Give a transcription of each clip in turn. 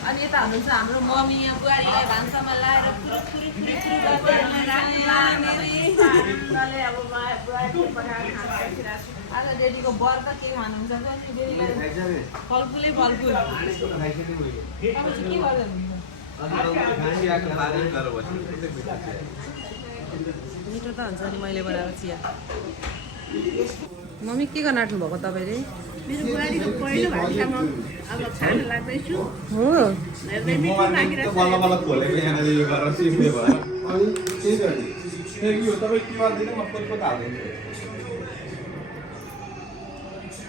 अनि यता हुनुहुन्छ हाम्रो मम्मी यहाँ बुहारीलाई भान्सामा लाएर आज डेडीको बर त के खानुहुन्छ डेडीलाई फलफुलै फलफुल के गर्दा मिठो त हुन्छ नि मैले बनाएको चिया मम्मी के गर्न आँट्नु भएको तपाईँले मेरो बुहारीको पहिलो भान्सामा अब छान लाग्दैछु हो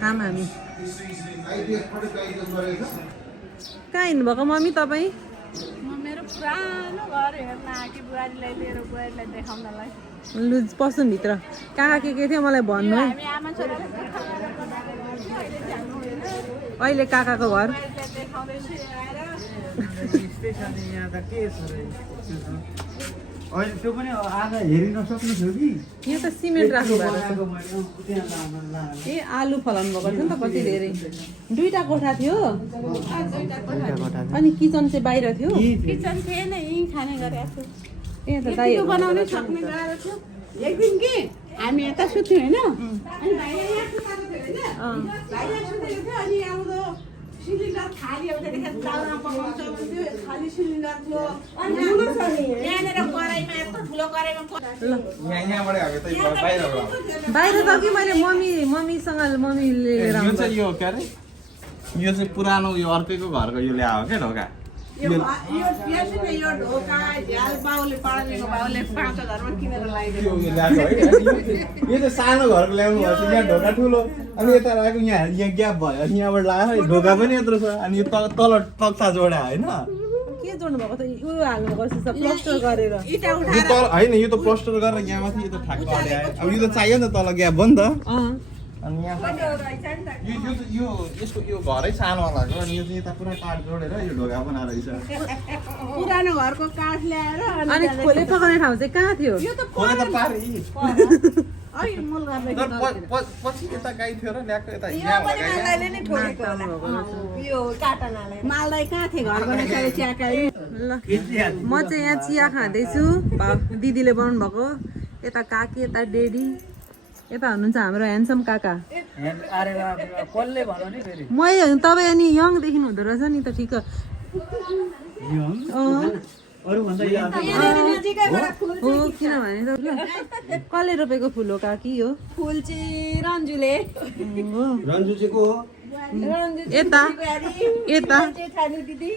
खाम हामी कहाँ हिँड्नुभएको मम्मी तपाईँ म मेरो पुरानो घर हेर्न आएँ बुहारीलाई लिएर बुहारीलाई देखाउनलाई लु पस्नु भित्र कहाँ के थियो मलाई भन्नु है हामी आमा छोराले अहिले काकाको घर देखाउँदैछु आएर अहिले त्यो पनि आधा हेरिन सक्नु थियो कि यहाँ त सिमेन्ट राख्नु भएको ए आलु फलाउनु भएको थियो नि त कति धेरै दुईटा कोठा थियो अनि किचन चाहिँ बाहिर थियो किचन थिएन यहीँ खाने गरेको छु ए त दाइ बनाउनै सक्ने गएको थियो एक दिन कि हामी यता सुत्थ्यौँ होइन अनि भाइले यहाँ सुताएको थियो होइन भाइले सुतेको थियो अनि आउँदो सिलिन्डर खाली आउँदाखेरि दाउरा पकाउँछ भन्थ्यो खाली सिलिन्डर थियो अनि यहाँनिर कराईमा यस्तो ठुलो कराईमा बाहिर त कि मैले मम्मीसँग मम्मीले लिएर यो चाहिँ यो के अरे यो चाहिँ पुरानो यो अर्कैको घरको यो ल्यायो क्या ढोका यो ढोका झ्याल बाउले पढालेको बाउले 5,000 मा किनेर लगाइदियो यो ल्याएको है यो चाहिँ सानो घरको ल्याउनु भएको छ यहाँ ढोका ठुलो अनि यता राखेको यहाँ ग्याप भयो अनि यहाँबाट लगायो ढोका पनि यत्रो छ अनि यो तल तक्सा जोडा होइन के जोड्नु भएको त यो हाल्नु भएको जस्तो प्लास्टर गरेर इटा यो उठाएर तल होइन यो त प्लास्टर गरेर यहाँ माथि यो त ठ्याक्क अड्यायो अब यो त चाहियो नि त तल ग्याप भयो नि त अनि यहाँ यो यसको यो घरै सानो वालाको अनि यो चाहिँ यता पुरा काठ जोडेर यो ढोका बनाएर रहेछ पुरानो घरको काठ ल्याएर अनि खोले पकाउने ठाउँ चाहिँ कहाँ थियो यो त खोले त पारे अहिले मूल गर्ने तर पछि यता गाई थियो र ल्याएको यता यो यहाँ पनि मालदाईले नै ठोकेको होला यो काटनाले मालदाई कहाँ थियो घर बनाएको चियाकाई ल म चाहिँ यहाँ चिया खाँदैछु दिदीले बनाउनु भएको यता काकी यता डेडी यता हुनुहुन्छ हाम्रो ह्यान्डसम काका मैले तपाईँ अनि यङ देखिनु हुँदो रहेछ नि त ठिक हो किनभने कसले रोपेको फुल हो काकी हो फुल चाहिँ रन्जुले रन्जु चाहिँ को हो यता यता दिदी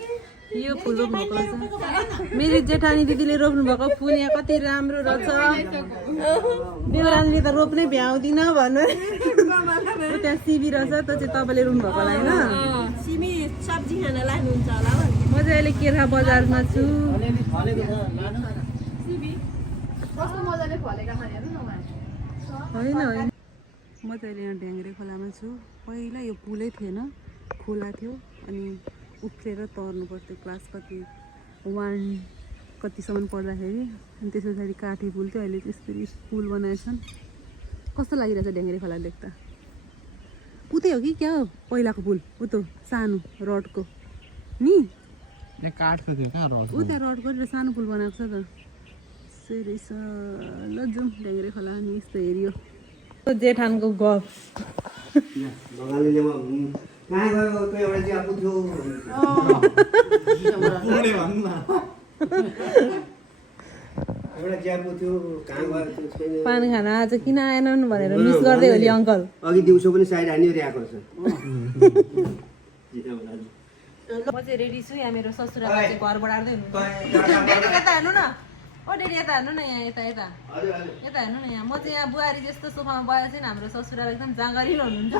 यो फुल रोप्नु पर्छ मेरो जेठानी दिदीले रोप्नु भएको फुल यहाँ कति राम्रो रहेछ बेहुरानीले त रोप्नै भ्याउँदिन भन्नु त्यहाँ सिबी रहेछ त चाहिँ तपाईँले रोप्नु भएको होला होइन सिमी सब्जी खान लानुहुन्छ होला म चाहिँ अहिले केरा बजारमा छु कस्तो मजाले फलेका छन् हेर्नु न होइन होइन म चाहिँ अहिले यहाँ ढ्याङ्ग्रे खोलामा छु पहिला यो पुलै थिएन खोला थियो अनि उफ्रेर तर्नु पर्थ्यो क्लास कति 1 कतिसम्म पढ्दाखेरि अनि त्यस पछाडि काठी पुल थियो अहिले त्यसरी पुल बनाएछन् कस्तो लागिरहेछ ढ्याङ्ग्रे खोला देख्दा उतै हो कि क्या हो पहिलाको पुल उतो सानो रडको नि काठको थियो कहाँ रड उता रड गरेर सानो पुल बनाएको छ त त्यसै रहेछ ल जाउँ ढ्याङ्ग्रे खोला अनि यस्तो हेऱ्यो जेठानको गफ कहाँ गयो त्यो एउटा चिया पुग्थ्यो एउटा चिया पुग्थ्यो कहाँ गयो त्यो छैन पान खाना आज किन आएनन् भनेर मिस गर्दै होली अङ्कल अघि दिउँसो पनि साइड हानिरहेको छ म चाहिँ रेडी छु यहाँ मेरो ससुरामा चाहिँ घर बढार्दै हुनुहुन्छ यता हेर्नु न ओ डेडी यता हेर्नु न यहाँ यता यता यता हेर्नु न यहाँ म चाहिँ यहाँ बुहारी जस्तो सोफामा बसेर चाहिँ हाम्रो ससुराले एकदम जाँगरिलो हुनुहुन्छ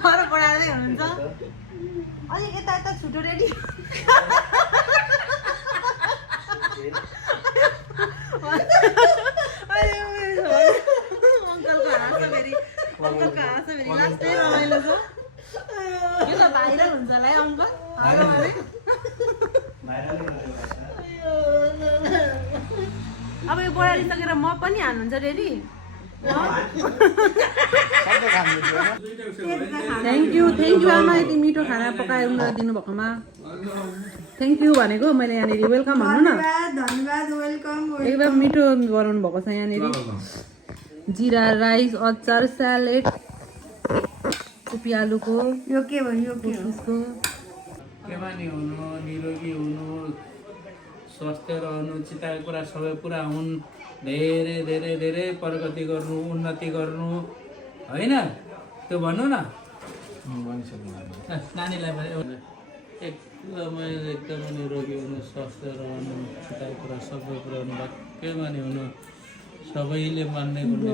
घर बढार्दै हुनुहुन्छ अलिक यता यता छुटो रेडी अङ्कलको हाँस फेरि लास्टै रमाइलो छ यो त भाइरल हुन्छ होला है अङ्कल अब यो बढारिसकेर म पनि हाल्नुहुन्छ रेडी सबै खानु थ्याङ्क यू आमा यति मिठो खाना पकाएर उनीहरू दिनुभएकोमा थ्याङ्क यू भनेको मैले यहाँनिर वेलकम भन्नु न धन्यवाद वेलकम एकदम मिठो बनाउनु भएको छ यहाँनिर जिरा राइस अचार स्यालेड कोपी आलुको यो के भयो यो के हो उसको केमा नि हुनु निरोगी हुनु स्वस्थ रहनु चिताएको कुरा सबै पुरा हुन् धेरै धेरै धेरै प्रगति गर्नु उन्नति गर्नु होइन त्यो भन्नु न नानीलाई एकदमै एकदमै निरोगी हुनु स्वस्थ रहनु चिताएको कुरा सबै कुरा हुनु केमा नि हुनु सबैले मान्ने हुनु